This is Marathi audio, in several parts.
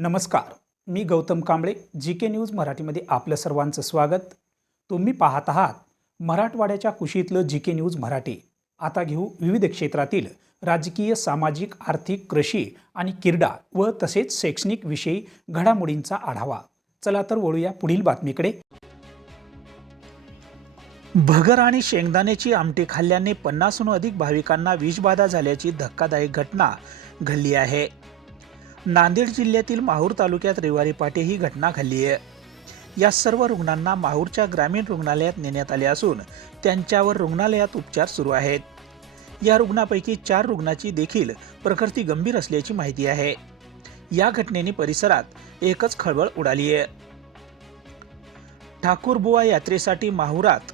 नमस्कार मी Gautam Kamble G K news मराठीमध्ये आपलं सर्वांचं स्वागत. तुम्ही पाहत आहात मराठवाड्याच्या कुशीतलं जी के न्यूज मराठी. आता घेऊ विविध क्षेत्रातील राजकीय सामाजिक आर्थिक कृषी आणि क्रीडा व तसेच शैक्षणिक विषयी घडामोडींचा आढावा. चला तर वळूया पुढील बातमीकडे. भगर आणि शेंगदाण्याची आमटी खाल्ल्याने पन्नासहून अधिक भाविकांना विषबाधा झाल्याची धक्कादायक घटना घडली आहे. नांदेड जिल्ह्यातील माहूर तालुक्यात रविवारी पाटे ही घटना घडली आहे. या सर्व रुग्णांना माहूरच्या ग्रामीण रुग्णालयात नेण्यात आले असून त्यांच्यावर रुग्णालयात उपचार सुरू आहेत. या रुग्णापैकी चार रुग्णाची देखील प्रकृती गंभीर असल्याची माहिती आहे. या घटनेने परिसरात एकच खळबळ उडाली आहे. ठाकूरबुवा यात्रेसाठी माहुरात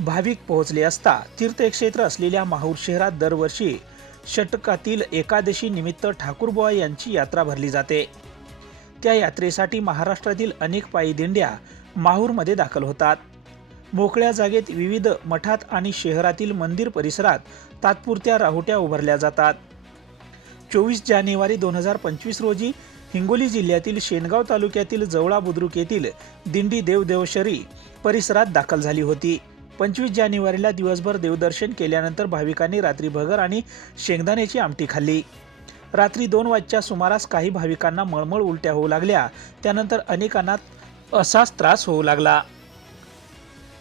भाविक पोहोचले असता तीर्थक्षेत्र असलेल्या माहूर शहरात दरवर्षी षटकातील एकादशी निमित्त ठाकूरबुवा यांची यात्रा भरली जाते. त्या यात्रेसाठी महाराष्ट्रातील अनेक पायी दिंड्या माहूरमध्ये दाखल होतात. मोकळ्या जागेत विविध मठात आणि शहरातील मंदिर परिसरात तात्पुरत्या राहुट्या उभारल्या जातात. चोवीस जानेवारी दोन हजार पंचवीस रोजी हिंगोली जिल्ह्यातील शेनगाव तालुक्यातील जवळा बुद्रुक येथील दिंडी देवदेवशरी परिसरात दाखल झाली होती. पंचवीस जानेवारीला दिवसभर देवदर्शन केल्यानंतर भाविकांनी रात्री भगर आणि शेंगदाण्याची आमटी खाल्ली. रात्री दोन वाजच्या सुमारास काही भाविकांना मळमळ उलट्या होऊ लागल्या. त्यानंतर अनेकांना असाच त्रास होऊ लागला.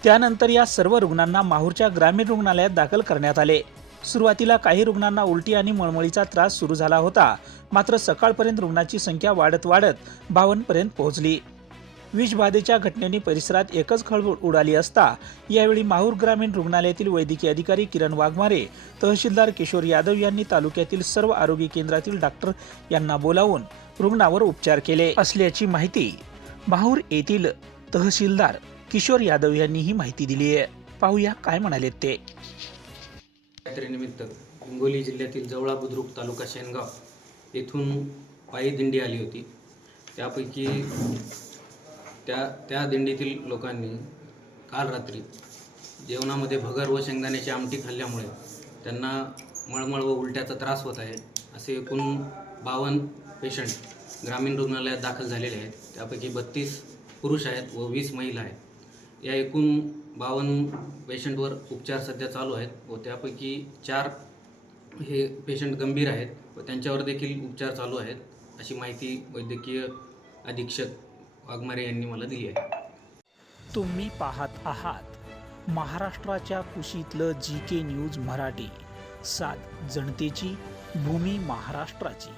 त्यानंतर या सर्व रुग्णांना माहूरच्या ग्रामीण रुग्णालयात दाखल करण्यात आले. सुरुवातीला काही रुग्णांना उलटी आणि मळमळीचा त्रास सुरू झाला होता. मात्र सकाळपर्यंत रुग्णाची संख्या वाढत वाढत बावनपर्यंत पोहोचली. विषबाधेच्या घटनेने परिसरात एकच खळबळ उडाली असता यावेळी माहूर ग्रामीण रुग्णालयातील वैद्यकीय अधिकारी किरण वाघमारे तहसीलदार किशोर यादव यांनी तालुक्यातील सर्व आरोग्य केंद्रातील डॉक्टर यांना बोलावून रुग्णावर उपचार केले असल्याची माहिती माहूर येथील तहसीलदार किशोर यादव यांनी ही माहिती दिली आहे. पाहूया काय म्हणाले ते. यात्रेनिमित्त हिंगोली जिल्ह्यातील जवळा बुद्रुक तालुका शेनगाव येथून पायी दिंडी आली होती. त्यापैकी त्या त्या दिंडीतील लोकांनी काल रात्री जेवणामध्ये भगर व शेंगदाण्याची आमटी खाल्ल्यामुळे त्यांना मळमळ व उलट्याचा त्रास होत आहे असे एकूण बावन्न पेशंट ग्रामीण रुग्णालयात दाखल झालेले आहेत. त्यापैकी बत्तीस पुरुष आहेत व वीस महिला आहेत. या एकूण बावन्न पेशंटवर उपचार सध्या चालू आहेत व त्यापैकी चार हे पेशंट गंभीर आहेत व त्यांच्यावर देखील उपचार चालू आहेत अशी माहिती वैद्यकीय अधीक्षक वाघमारे यांनी मला दिली आहे. तुम्ही पाहत आहात महाराष्ट्राच्या कुशीतलं जी के न्यूज मराठी. सात जनतेची भूमी महाराष्ट्राची.